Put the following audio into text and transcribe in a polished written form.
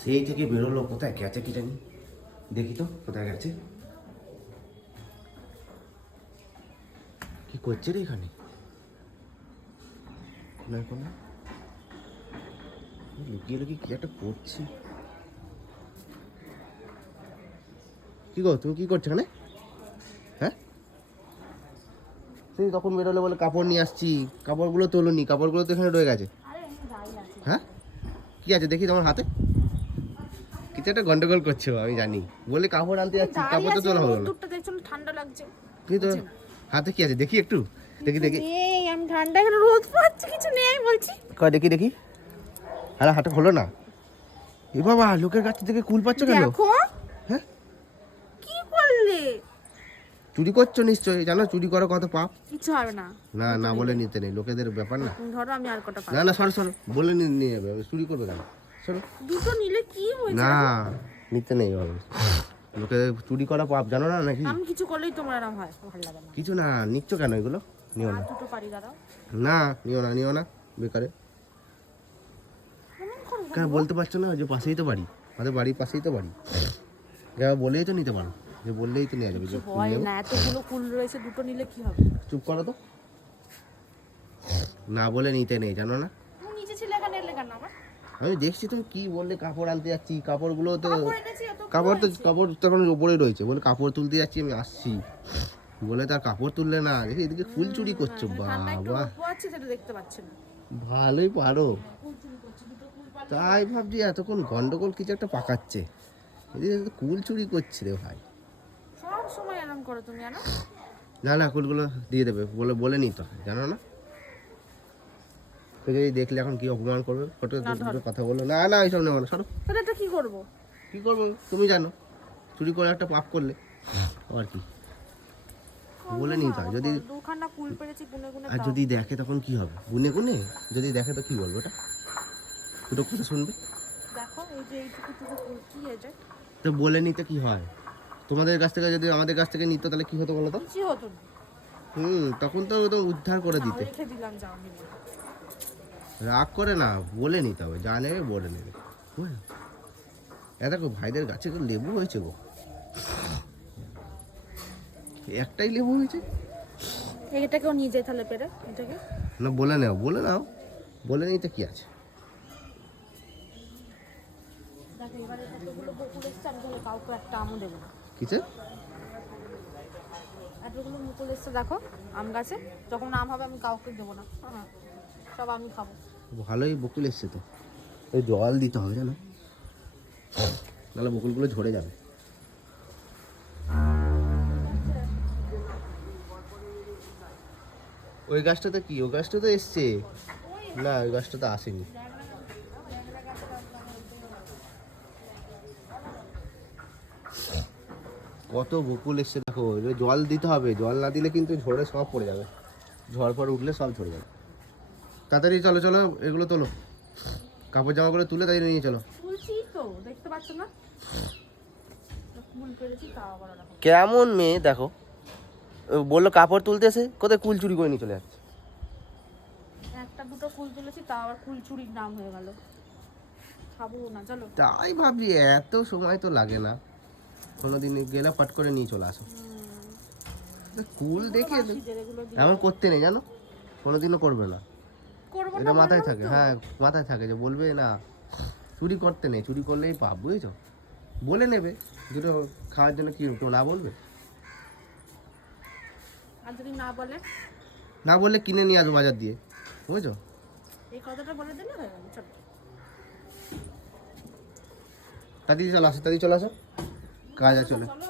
সেই থেকে বেরোলো, কোথায় গেছে কি জানি, দেখি তো কোথায় গেছে। কি করছে রে এখানে? না কোনো লুকিয়ে লুকিয়ে কি একটা করছি। কি গো, তুমি কি করছো এখানে? হ্যাঁ, সেই তখন বেরোলে বলে কাপড় নিয়ে আসছি, কাপড়গুলো তোলোনি, কাপড়গুলো তো এখানে রয়ে গেছে। হ্যাঁ, কি আছে দেখি তোমার হাতে? কিছু একটা গন্ডগোল করছো আমি জানি, বলে কাপড় আনতে যাচ্ছি, কাপড় তো তোলা হলো না। রোদটা দেখছো না, ঠান্ডা লাগছে। কিন্তু হাতে কি আছে দেখি একটু, দেখি দেখি। এই আমি ঠান্ডা, এখানে রোদ পাচ্ছি, কিছু নেই বলছি। কয় দেখি দেখি। আরে হাতে হলো না। এ বাবা, লোকের কাছ থেকে কুল পাচ্ছ কেন? দেখো হ্যাঁ, কি করলে? চুরি করছো নিশ্চয়ই, জানো চুরি করো কত পাপ। কিছু হবে না। না না বলে নিতে নেই, লোকেদের ব্যাপার না। তুমি ধরো, আমি আর কটা পাবো। না না সরো সরো, বলে নিয়ে যাবে, চুরি করবে কেন? সরো। দুটো নিলে কি হয়েছে? না, নিতে নেই বাবু, লোকে চুরি করা পাপ, জানো না নাকি? আমি কিছু করলেই তোমার আরাম হয়, ভালো লাগে না। কিছু না, নিচ্ছ কেন এগুলো? নিও না। আর দুটো পারি দাঁড়াও। না নিও না, নিও না, বেকারে। কেমন করবো? কেন বলতে পারছো না যে পাশেই তো বাড়ি, আমাদের বাড়ির পাশেই তো বাড়ি, যা বললেই তো নিতে পারো, যে বললেই তো নেওয়া যাবে। যে হয় না, এতগুলো কুল রয়েছে, দুটো নিলে কি হবে? চুপ করো তো, না বলে নিতে নেই, জানো না? তুমি নিচে ছিলে, এখানে এলে কেন আবার? আমি দেখছি তুমি কি বললে, কাপড় আনতে যাচ্ছি, কাপড়গুলো তো কাপড় এনেছি, এত কাপড় তো এখন উপরেই রয়েছে, বলে কাপড় তুলতে যাচ্ছি, আমি আসছি বলে তার কাপড় তুললে না, দেখি এদিকে ফুল চুরি করছো। ঠান্ডা একটু বাবা, রোদ পোয়াচ্ছে, সেটা দেখতে পাচ্ছি না। ভালোই পারো। কুল চুরি করছি, দুটো কুল পারলে। তাই ভাবছি এতক্ষণ গন্ডগোল কিছু একটা পাকাচ্ছে, এদিকে তো কুল চুরি করছে রে ভাই। সব সময় এরকম করো তুমি, জানো? না না, কুলগুলো দিয়ে দেবে, বলে বলে নিই তো, জানো না? তো যদি দেখলে এখন কি অপমান করবে, ফটো দুটো কথা বললো। না না, এইসব নেবো না, সরো। তাহলে এটা কি করবো? কি করবো তুমি জানো, চুরি করে একটা পাপ করলে আর কি, বলে নিই তো। যদি দুখানা কুল পেরেছি, গুনে গুনে আর দাও। যদি দেখে তখন কি হবে, গুনে গুনে যদি দেখে তো কি বলবো, ওটা দুটো কথা শুনবে দেখো, এই যে এইটুকু টুকু কুল কি হয়েছে? তো, বলে নিতে কি হয়? তোমাদের কাছ থেকে যদি আমাদের কাছ থেকে নিত তাহলে কি হতো বলো তো? কিছু হতো না। তখন তো তো উদ্ধার করে নাও, দিতে। রেখে দিলাম, যাও নিবে। রাগ করে না, বলে নিতে হবে, যা নেবে বলে নেবে। দেখো ভাইদের গাছে লেবু হয়েছে গো, একটাই লেবু হয়েছে। এটাকেও নিয়ে যাই তাহলে পেরে, এটাকে। না বলে নাও, বলে নাও, বলে নিতে কি আছে। দেখো এবারে এতগুলো বকুল এসছে, আমি তাহলে কাউকে একটা আমও দেবো না। কিসে? এতগুলো মুকুল এসছে দেখো আম গাছে, যখন আম হবে আমি কাউকে দেবো না। হ্যাঁ, সব আমি খাবো। ভালোই বকুল এসছে তো, ওই জল দিতে হবে জানো, নাহলে বকুলগুলো ঝরে যাবে। ওই গাছটাতে কি, ওই গাছটা তো এসছে না, ওই গাছটা তো আসেনি। কত বকুল এসছে দেখো, এগুলো জল দিতে হবে, জল না দিলে কিন্তু ঝড়ে সব পড়ে যাবে, ঝড় পড়ে উঠলে সব ঝরে যাবে। তাড়াতাড়ি চলো চলো, এগুলো তোলো, কাপড় জামাগুলো তুলে তাই নিয়ে চলো। তুলছি তো, দেখতে পাচ্ছ না? কুল পেরেছি, তাও আবার দেখো। কেমন মেয়ে দেখো, বললো কাপড় তুলতেছে, কোথায় কুল চুরি করে নিয়ে চলে যাচ্ছে। একটা দুটো কুল তুলেছি, তাও আবার কুল চুরির নাম হয়ে গেল। খাবো না, চলো। তাই ভাবছি এত সময় তো লাগে না, কোনোদিন গেলে ফট করে নিয়ে চলে আসো। কুল দেখে বাসিদের এগুলো দিয়ে এমন করতে নেই জানো, কোনোদিনও করবে না, করবো না, এটা মাথায় বললাম থাকে। তো। হ্যাঁ, মাথায় থাকে যে বলবে না, চুরি করতে নেই, চুরি করলেই পাপ, বুঝেছো? বলে নেবে, দুটো খাওয়ার জন্য কি কেউ না বলবে? আর যদি না বলে? না বললে কিনে নিয়ে আসবো বাজার দিয়ে, বুঝেছো? এই কথাটা বলে দিলে হয়ে গেল, চলো। তাড়াতাড়ি চলে আসো, তাড়াতাড়ি চলে আসো, কাজ আছে চলে। চলো,